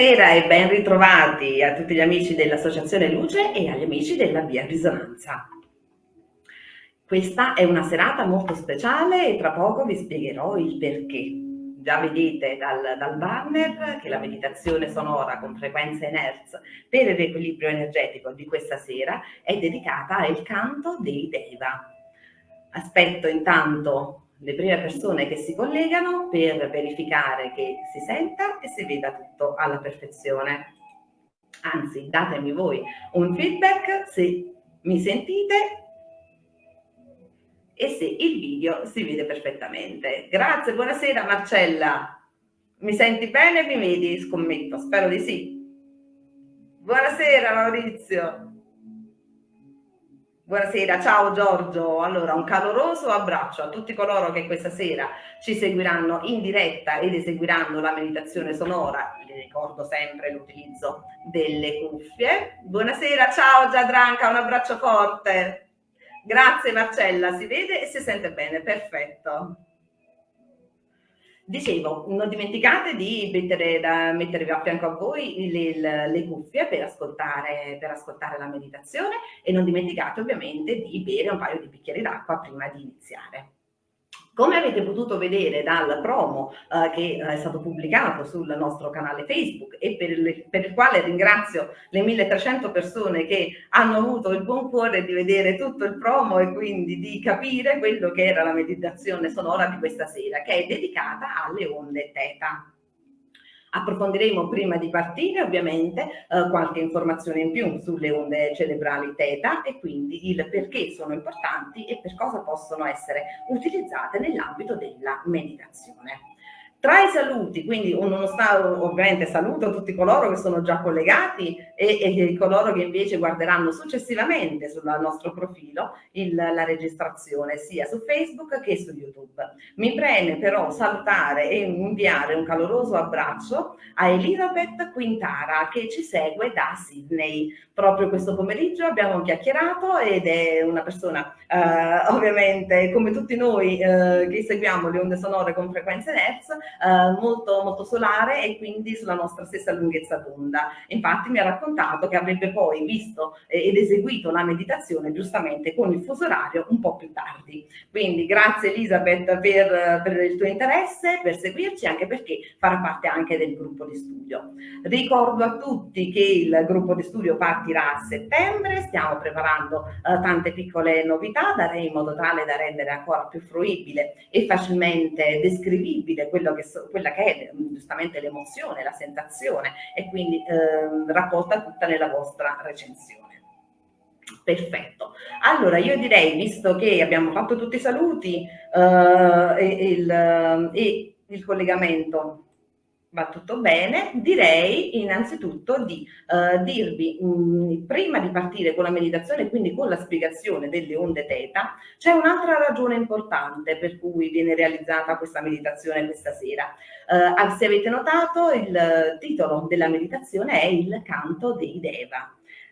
Buonasera e ben ritrovati a tutti gli amici dell'Associazione Luce e agli amici della Via Risonanza. Questa è una serata molto speciale e tra poco vi spiegherò il perché. Già vedete dal banner che la meditazione sonora con frequenza in Hertz per il riequilibrio energetico di questa sera è dedicata al canto dei Deva. Aspetto intanto le prime persone che si collegano per verificare che si senta e si veda tutto alla perfezione. Anzi, datemi voi un feedback se mi sentite e se il video si vede perfettamente. Grazie, buonasera Marcella. Mi senti bene e mi vedi? Scommetto, spero di sì. Buonasera Maurizio. Buonasera, ciao Giorgio. Allora, un caloroso abbraccio a tutti coloro che questa sera ci seguiranno in diretta ed eseguiranno la meditazione sonora. Vi ricordo sempre l'utilizzo delle cuffie. Buonasera, ciao Giadranca, un abbraccio forte. Grazie Marcella, si vede e si sente bene, perfetto. Dicevo, non dimenticate di mettervi a fianco a voi le cuffie per ascoltare la meditazione e non dimenticate ovviamente di bere un paio di bicchieri d'acqua prima di iniziare. Come avete potuto vedere dal promo che è stato pubblicato sul nostro canale Facebook e per il quale ringrazio le 1300 persone che hanno avuto il buon cuore di vedere tutto il promo e quindi di capire quello che era la meditazione sonora di questa sera, che è dedicata alle onde Theta. Approfondiremo prima di partire ovviamente qualche informazione in più sulle onde cerebrali Theta e quindi il perché sono importanti e per cosa possono essere utilizzate nell'ambito della meditazione. Tra i saluti, quindi ovviamente saluto tutti coloro che sono già collegati e coloro che invece guarderanno successivamente sul nostro profilo la registrazione sia su Facebook che su YouTube. Mi preme però salutare e inviare un caloroso abbraccio a Elisabeth Quintara che ci segue da Sydney. Proprio questo pomeriggio abbiamo chiacchierato ed è una persona ovviamente come tutti noi che seguiamo le onde sonore con frequenze Hertz molto, molto solare e quindi sulla nostra stessa lunghezza d'onda. Infatti mi ha raccontato che avrebbe poi visto ed eseguito la meditazione giustamente con il fuso orario un po' più tardi. Quindi grazie Elisabeth per il tuo interesse, per seguirci, anche perché farà parte anche del gruppo di studio. Ricordo a tutti che il gruppo di studio partirà a settembre, stiamo preparando tante piccole novità in modo tale da rendere ancora più fruibile e facilmente descrivibile quella che è giustamente l'emozione, la sensazione e quindi raccolta tutta nella vostra recensione. Perfetto. Allora io direi, visto che abbiamo fatto tutti i saluti e il collegamento va tutto bene, direi innanzitutto di dirvi, prima di partire con la meditazione, quindi con la spiegazione delle onde Theta, c'è un'altra ragione importante per cui viene realizzata questa meditazione questa sera. Se avete notato, il titolo della meditazione è il canto dei Deva.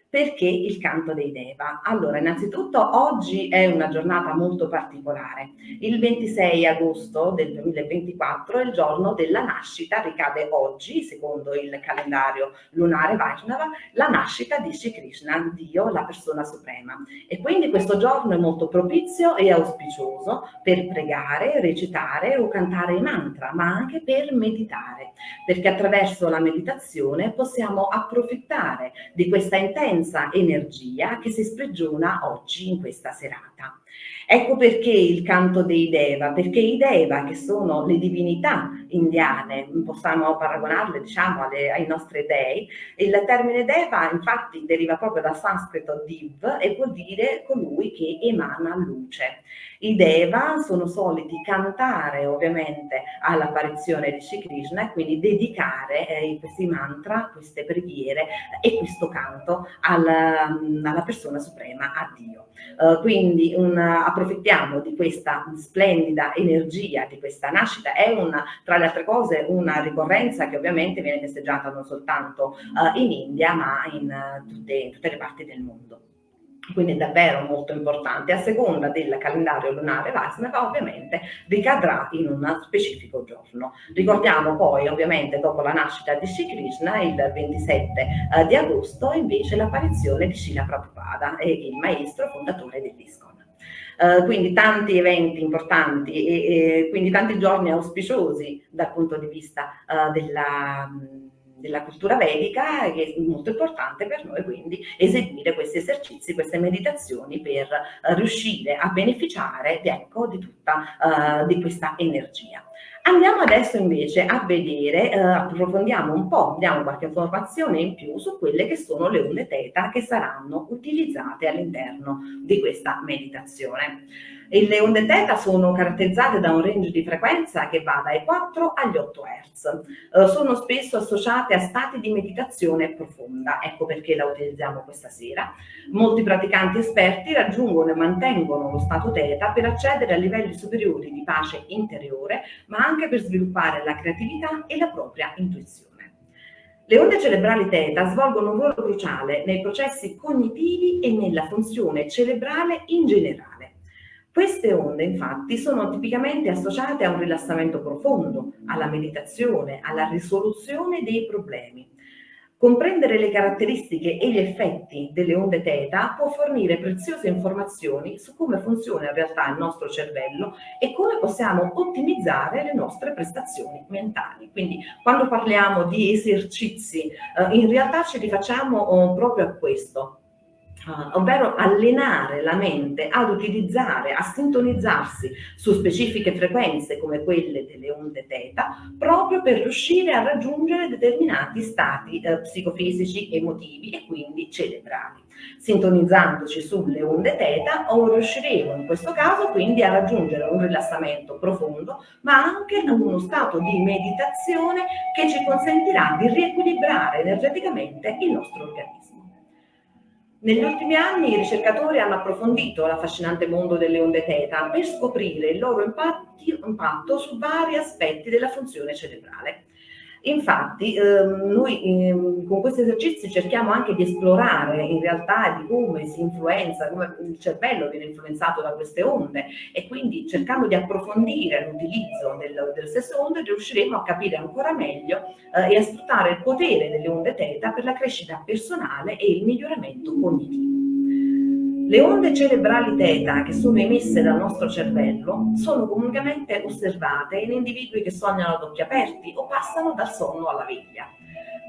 Perché il canto dei Deva? Allora, innanzitutto oggi è una giornata molto particolare. Il 26 agosto del 2024 è il giorno della nascita, ricade oggi, secondo il calendario lunare Vaishnava, la nascita di Shri Krishna, Dio, la persona suprema. E quindi questo giorno è molto propizio e auspicioso per pregare, recitare o cantare i mantra, ma anche per meditare, perché attraverso la meditazione possiamo approfittare di questa intensa energia che si sprigiona oggi in questa serata. Ecco perché il canto dei Deva, perché i Deva, che sono le divinità indiane, possiamo paragonarle diciamo ai nostri dei, il termine Deva infatti deriva proprio dal sanscrito Div e vuol dire colui che emana luce. I Deva sono soliti cantare ovviamente all'apparizione di Shri Krishna e quindi dedicare questi mantra, queste preghiere e questo canto alla persona suprema, a Dio. Quindi approfittiamo di questa splendida energia, di questa nascita, è tra le altre cose una ricorrenza che ovviamente viene festeggiata non soltanto in India ma in tutte le parti del mondo. quindi è davvero molto importante. A seconda del calendario lunare Vaisnava ovviamente ricadrà in un specifico giorno. Ricordiamo poi ovviamente dopo la nascita di Sri Krishna, il 27 di agosto, invece l'apparizione di Srila Prabhupada, il maestro fondatore dell'ISKCON. Quindi tanti eventi importanti e quindi tanti giorni auspiciosi dal punto di vista della cultura vedica, che è molto importante per noi quindi eseguire questi esercizi, queste meditazioni per riuscire a beneficiare ecco, di tutta di questa energia. Andiamo adesso invece a vedere, approfondiamo un po', diamo qualche informazione in più su quelle che sono le onde theta che saranno utilizzate all'interno di questa meditazione. E le onde theta sono caratterizzate da un range di frequenza che va dai 4 agli 8 Hz. Sono spesso associate a stati di meditazione profonda, ecco perché la utilizziamo questa sera. Molti praticanti esperti raggiungono e mantengono lo stato theta per accedere a livelli superiori di pace interiore, ma anche per sviluppare la creatività e la propria intuizione. Le onde cerebrali theta svolgono un ruolo cruciale nei processi cognitivi e nella funzione cerebrale in generale. Queste onde, infatti, sono tipicamente associate a un rilassamento profondo, alla meditazione, alla risoluzione dei problemi. Comprendere le caratteristiche e gli effetti delle onde theta può fornire preziose informazioni su come funziona in realtà il nostro cervello e come possiamo ottimizzare le nostre prestazioni mentali. Quindi quando parliamo di esercizi, in realtà ci rifacciamo proprio a questo. Ovvero allenare la mente ad utilizzare, a sintonizzarsi su specifiche frequenze come quelle delle onde theta, proprio per riuscire a raggiungere determinati stati psicofisici, emotivi e quindi cerebrali. Sintonizzandoci sulle onde theta riusciremo in questo caso quindi a raggiungere un rilassamento profondo, ma anche uno stato di meditazione che ci consentirà di riequilibrare energeticamente il nostro organismo. Negli ultimi anni i ricercatori hanno approfondito l'affascinante mondo delle onde theta per scoprire il loro impatto su vari aspetti della funzione cerebrale. Infatti noi con questi esercizi cerchiamo anche di esplorare in realtà di come si influenza, come il cervello viene influenzato da queste onde e quindi cercando di approfondire l'utilizzo delle stesse onde riusciremo a capire ancora meglio e a sfruttare il potere delle onde theta per la crescita personale e il miglioramento cognitivo. Le onde cerebrali theta che sono emesse dal nostro cervello sono comunemente osservate in individui che sognano ad occhi aperti o passano dal sonno alla veglia.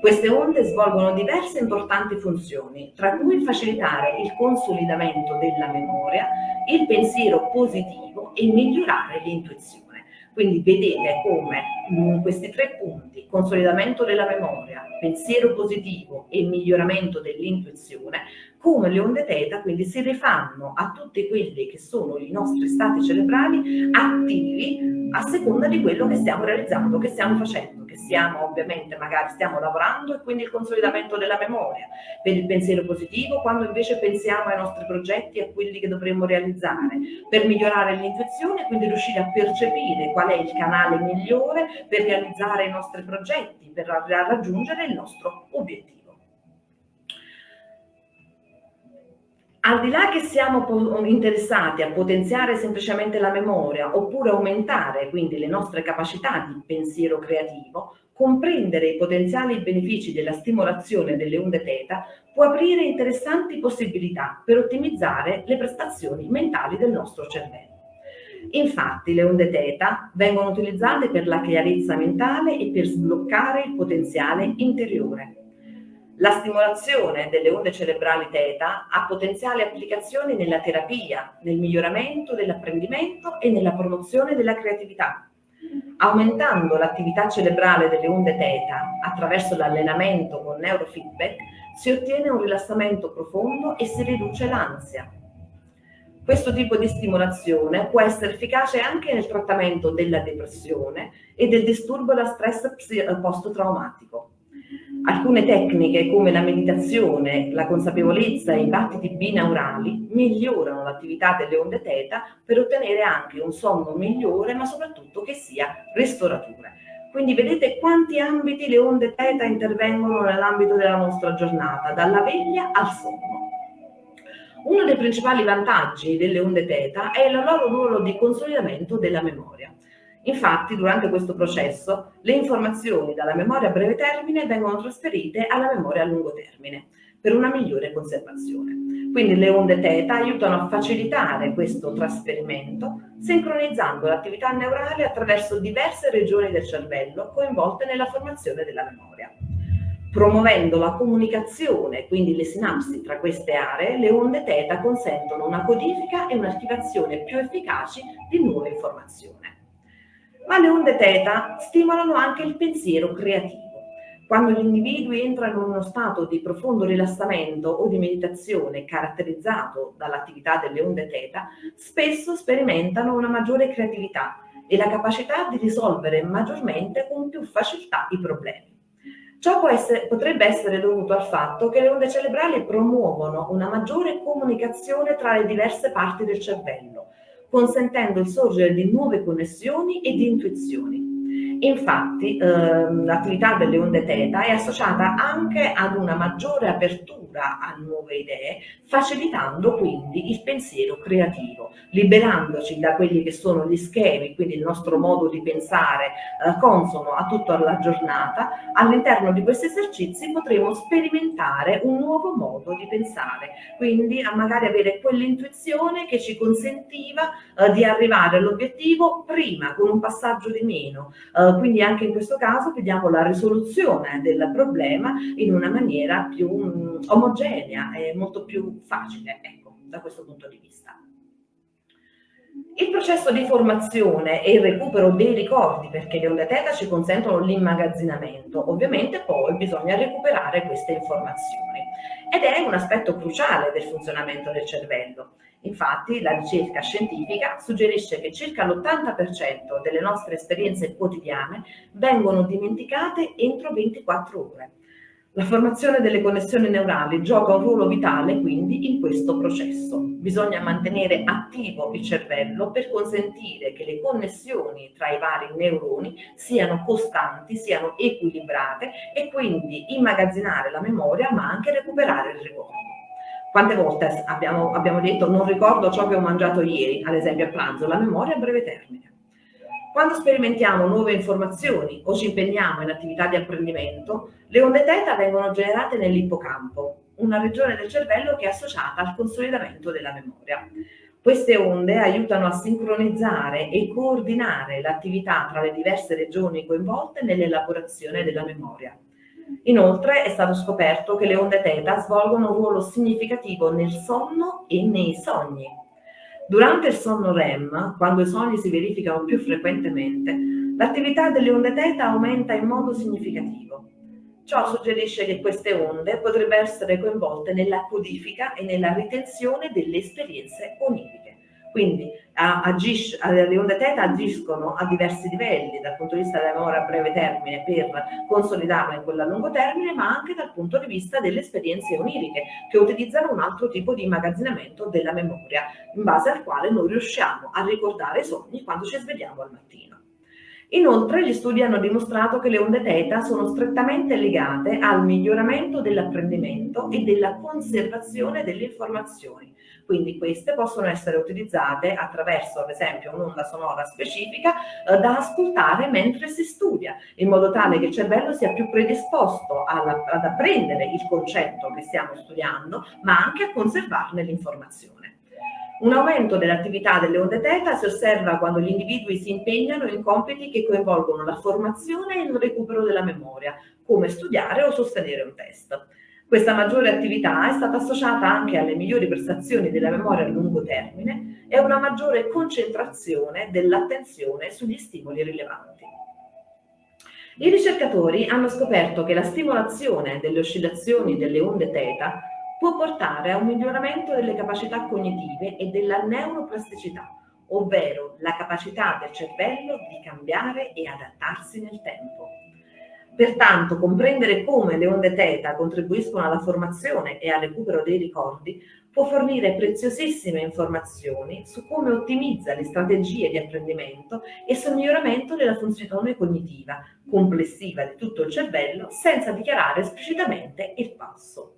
Queste onde svolgono diverse importanti funzioni, tra cui facilitare il consolidamento della memoria, il pensiero positivo e migliorare l'intuizione. Quindi vedete come questi tre punti, consolidamento della memoria, pensiero positivo e miglioramento dell'intuizione, come le onde theta quindi si rifanno a tutti quelli che sono i nostri stati cerebrali attivi a seconda di quello che stiamo realizzando, che stiamo facendo, che stiamo ovviamente magari stiamo lavorando e quindi il consolidamento della memoria. Per il pensiero positivo, quando invece pensiamo ai nostri progetti e a quelli che dovremmo realizzare, per migliorare l'intuizione, quindi riuscire a percepire qual è il canale migliore per realizzare i nostri progetti, per raggiungere il nostro obiettivo. Al di là che siamo interessati a potenziare semplicemente la memoria oppure aumentare quindi le nostre capacità di pensiero creativo, comprendere i potenziali benefici della stimolazione delle onde theta può aprire interessanti possibilità per ottimizzare le prestazioni mentali del nostro cervello. Infatti le onde theta vengono utilizzate per la chiarezza mentale e per sbloccare il potenziale interiore. La stimolazione delle onde cerebrali theta ha potenziali applicazioni nella terapia, nel miglioramento dell'apprendimento e nella promozione della creatività. Aumentando l'attività cerebrale delle onde theta attraverso l'allenamento con neurofeedback si ottiene un rilassamento profondo e si riduce l'ansia. Questo tipo di stimolazione può essere efficace anche nel trattamento della depressione e del disturbo da stress post-traumatico. Alcune tecniche come la meditazione, la consapevolezza e i battiti binaurali migliorano l'attività delle onde theta per ottenere anche un sonno migliore, ma soprattutto che sia ristoratore. Quindi vedete quanti ambiti le onde theta intervengono nell'ambito della nostra giornata, dalla veglia al sonno. Uno dei principali vantaggi delle onde θ è il loro ruolo di consolidamento della memoria. Infatti, durante questo processo, le informazioni dalla memoria a breve termine vengono trasferite alla memoria a lungo termine per una migliore conservazione. Quindi le onde θ aiutano a facilitare questo trasferimento, sincronizzando l'attività neurale attraverso diverse regioni del cervello coinvolte nella formazione della memoria. Promuovendo la comunicazione, quindi le sinapsi tra queste aree, le onde θ consentono una codifica e un'archivazione più efficaci di nuove informazioni. Ma le onde θ stimolano anche il pensiero creativo. Quando gli individui entrano in uno stato di profondo rilassamento o di meditazione caratterizzato dall'attività delle onde θ, spesso sperimentano una maggiore creatività e la capacità di risolvere maggiormente con più facilità i problemi. Ciò potrebbe essere dovuto al fatto che le onde cerebrali promuovono una maggiore comunicazione tra le diverse parti del cervello, consentendo il sorgere di nuove connessioni e di intuizioni. Infatti, l'attività delle onde θ è associata anche ad una maggiore apertura a nuove idee, facilitando quindi il pensiero creativo, liberandoci da quelli che sono gli schemi, quindi il nostro modo di pensare consono a tutta la giornata. All'interno di questi esercizi potremo sperimentare un nuovo modo di pensare, quindi a magari avere quell'intuizione che ci consentiva di arrivare all'obiettivo prima, con un passaggio di meno. Quindi anche in questo caso vediamo la risoluzione del problema in una maniera più omogenea e molto più facile, ecco, da questo punto di vista. Il processo di formazione e il recupero dei ricordi, perché le onde θ ci consentono l'immagazzinamento, ovviamente poi bisogna recuperare queste informazioni ed è un aspetto cruciale del funzionamento del cervello. Infatti la ricerca scientifica suggerisce che circa l'80% delle nostre esperienze quotidiane vengono dimenticate entro 24 ore. La formazione delle connessioni neurali gioca un ruolo vitale quindi in questo processo. Bisogna mantenere attivo il cervello per consentire che le connessioni tra i vari neuroni siano costanti, siano equilibrate e quindi immagazzinare la memoria ma anche recuperare il ricordo. Quante volte abbiamo detto non ricordo ciò che ho mangiato ieri, ad esempio a pranzo, la memoria a breve termine. Quando sperimentiamo nuove informazioni o ci impegniamo in attività di apprendimento, le onde θ vengono generate nell'ippocampo, una regione del cervello che è associata al consolidamento della memoria. Queste onde aiutano a sincronizzare e coordinare l'attività tra le diverse regioni coinvolte nell'elaborazione della memoria. Inoltre è stato scoperto che le onde θ svolgono un ruolo significativo nel sonno e nei sogni. Durante il sonno REM, quando i sogni si verificano più frequentemente, l'attività delle onde θ aumenta in modo significativo. Ciò suggerisce che queste onde potrebbero essere coinvolte nella codifica e nella ritenzione delle esperienze oniriche. Quindi le onde θ agiscono a diversi livelli, dal punto di vista della memoria a breve termine per consolidarla in quella a lungo termine, ma anche dal punto di vista delle esperienze oniriche, che utilizzano un altro tipo di immagazzinamento della memoria, in base al quale noi riusciamo a ricordare i sogni quando ci svegliamo al mattino. Inoltre, gli studi hanno dimostrato che le onde θ sono strettamente legate al miglioramento dell'apprendimento e della conservazione delle informazioni. Quindi queste possono essere utilizzate attraverso, ad esempio, un'onda sonora specifica da ascoltare mentre si studia, in modo tale che il cervello sia più predisposto ad apprendere il concetto che stiamo studiando, ma anche a conservarne l'informazione. Un aumento dell'attività delle onde θ si osserva quando gli individui si impegnano in compiti che coinvolgono la formazione e il recupero della memoria, come studiare o sostenere un test. Questa maggiore attività è stata associata anche alle migliori prestazioni della memoria a lungo termine e a una maggiore concentrazione dell'attenzione sugli stimoli rilevanti. I ricercatori hanno scoperto che la stimolazione delle oscillazioni delle onde θ può portare a un miglioramento delle capacità cognitive e della neuroplasticità, ovvero la capacità del cervello di cambiare e adattarsi nel tempo. Pertanto, comprendere come le onde θ contribuiscono alla formazione e al recupero dei ricordi può fornire preziosissime informazioni su come ottimizza le strategie di apprendimento e sul miglioramento della funzione cognitiva complessiva di tutto il cervello senza dichiarare esplicitamente il passo.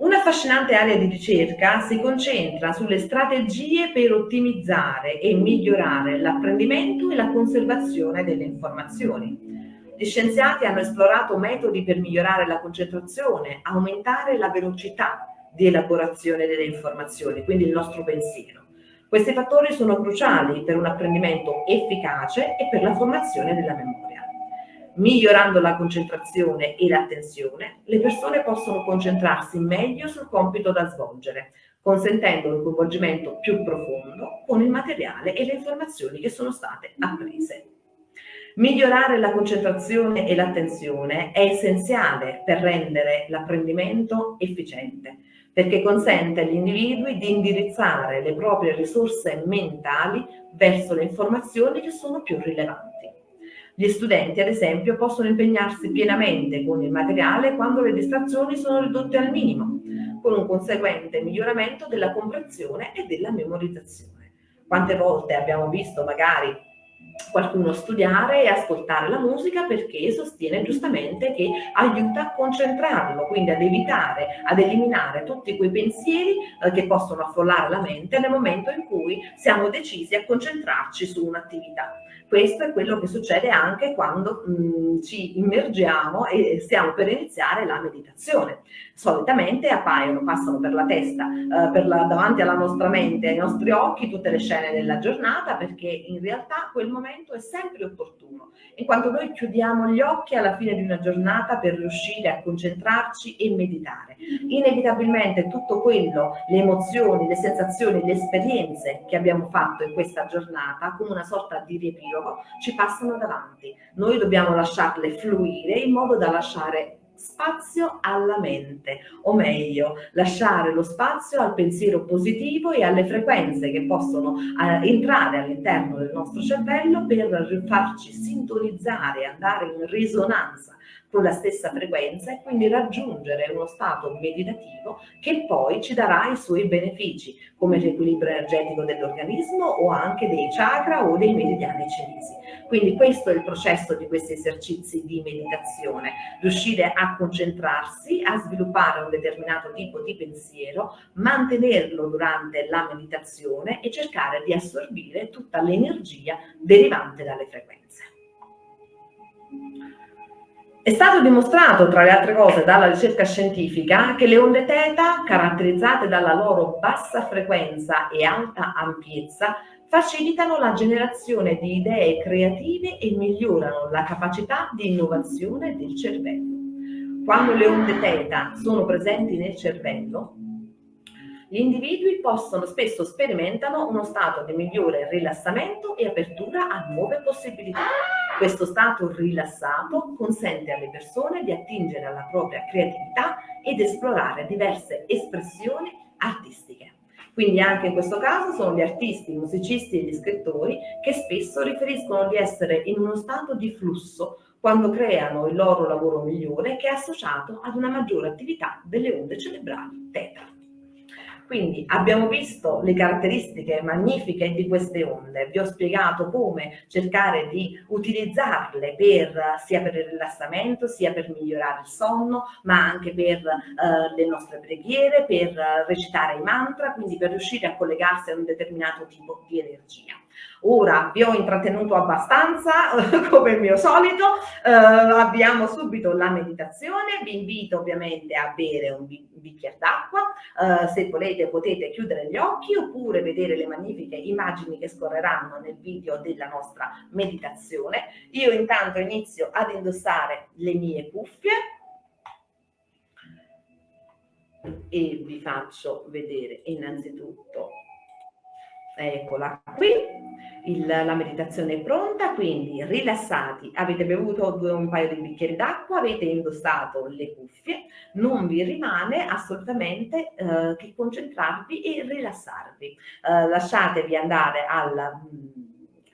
Un'affascinante area di ricerca si concentra sulle strategie per ottimizzare e migliorare l'apprendimento e la conservazione delle informazioni. Gli scienziati hanno esplorato metodi per migliorare la concentrazione, aumentare la velocità di elaborazione delle informazioni, quindi il nostro pensiero. Questi fattori sono cruciali per un apprendimento efficace e per la formazione della memoria. Migliorando la concentrazione e l'attenzione, le persone possono concentrarsi meglio sul compito da svolgere, consentendo un coinvolgimento più profondo con il materiale e le informazioni che sono state apprese. Migliorare la concentrazione e l'attenzione è essenziale per rendere l'apprendimento efficiente, perché consente agli individui di indirizzare le proprie risorse mentali verso le informazioni che sono più rilevanti. Gli studenti, ad esempio, possono impegnarsi pienamente con il materiale quando le distrazioni sono ridotte al minimo, con un conseguente miglioramento della comprensione e della memorizzazione. Quante volte abbiamo visto magari qualcuno studiare e ascoltare la musica perché sostiene giustamente che aiuta a concentrarlo, quindi ad evitare, ad eliminare tutti quei pensieri che possono affollare la mente nel momento in cui siamo decisi a concentrarci su un'attività. Questo è quello che succede anche quando ci immergiamo e stiamo per iniziare la meditazione. Solitamente passano per la testa, davanti alla nostra mente, ai nostri occhi, tutte le scene della giornata, perché in realtà quel momento è sempre opportuno, in quanto noi chiudiamo gli occhi alla fine di una giornata per riuscire a concentrarci e meditare. Inevitabilmente tutto quello, le emozioni, le sensazioni, le esperienze che abbiamo fatto in questa giornata, come una sorta di riepilogo, ci passano davanti. Noi dobbiamo lasciarle fluire in modo da lasciare spazio alla mente, o meglio, lasciare lo spazio al pensiero positivo e alle frequenze che possono entrare all'interno del nostro cervello per farci sintonizzare, andare in risonanza con la stessa frequenza e quindi raggiungere uno stato meditativo che poi ci darà i suoi benefici, come l'equilibrio energetico dell'organismo o anche dei chakra o dei meridiani cinesi. Quindi questo è il processo di questi esercizi di meditazione, riuscire a concentrarsi, a sviluppare un determinato tipo di pensiero, mantenerlo durante la meditazione e cercare di assorbire tutta l'energia derivante dalle frequenze. È stato dimostrato, tra le altre cose, dalla ricerca scientifica che le onde θ, caratterizzate dalla loro bassa frequenza e alta ampiezza, facilitano la generazione di idee creative e migliorano la capacità di innovazione del cervello. Quando le onde θ sono presenti nel cervello, gli individui spesso sperimentano uno stato di migliore rilassamento e apertura a nuove possibilità. Questo stato rilassato consente alle persone di attingere alla propria creatività ed esplorare diverse espressioni artistiche. Quindi anche in questo caso sono gli artisti, i musicisti e gli scrittori che spesso riferiscono di essere in uno stato di flusso quando creano il loro lavoro migliore, che è associato ad una maggiore attività delle onde cerebrali θ. Quindi abbiamo visto le caratteristiche magnifiche di queste onde, vi ho spiegato come cercare di utilizzarle sia per il rilassamento, sia per migliorare il sonno, ma anche per le nostre preghiere, per recitare i mantra, quindi per riuscire a collegarsi a un determinato tipo di energia. Ora vi ho intrattenuto abbastanza, come il mio solito, abbiamo subito la meditazione, vi invito ovviamente a bere un bicchiere d'acqua, se volete potete chiudere gli occhi oppure vedere le magnifiche immagini che scorreranno nel video della nostra meditazione. Io intanto inizio ad indossare le mie cuffie e vi faccio vedere innanzitutto, eccola qui. La meditazione è pronta, quindi rilassati, avete bevuto un paio di bicchieri d'acqua, avete indossato le cuffie, non vi rimane assolutamente che concentrarvi e rilassarvi. Lasciatevi andare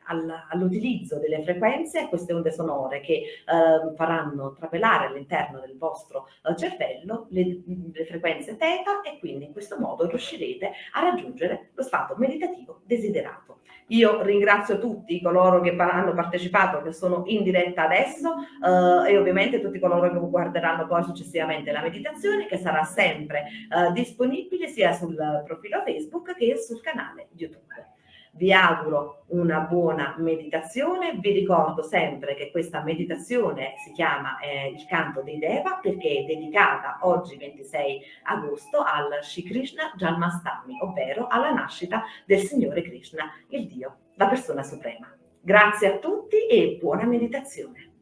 all'utilizzo delle frequenze, a queste onde sonore che faranno trapelare all'interno del vostro cervello le frequenze theta, e quindi in questo modo riuscirete a raggiungere lo stato meditativo desiderato. Io ringrazio tutti coloro che hanno partecipato, che sono in diretta adesso, e ovviamente tutti coloro che guarderanno poi successivamente la meditazione, che sarà sempre disponibile sia sul profilo Facebook che sul canale YouTube. Vi auguro una buona meditazione, vi ricordo sempre che questa meditazione si chiama il canto dei Deva, perché è dedicata oggi 26 agosto al Shri Krishna Janmastami, ovvero alla nascita del Signore Krishna, il Dio, la persona suprema. Grazie a tutti e buona meditazione.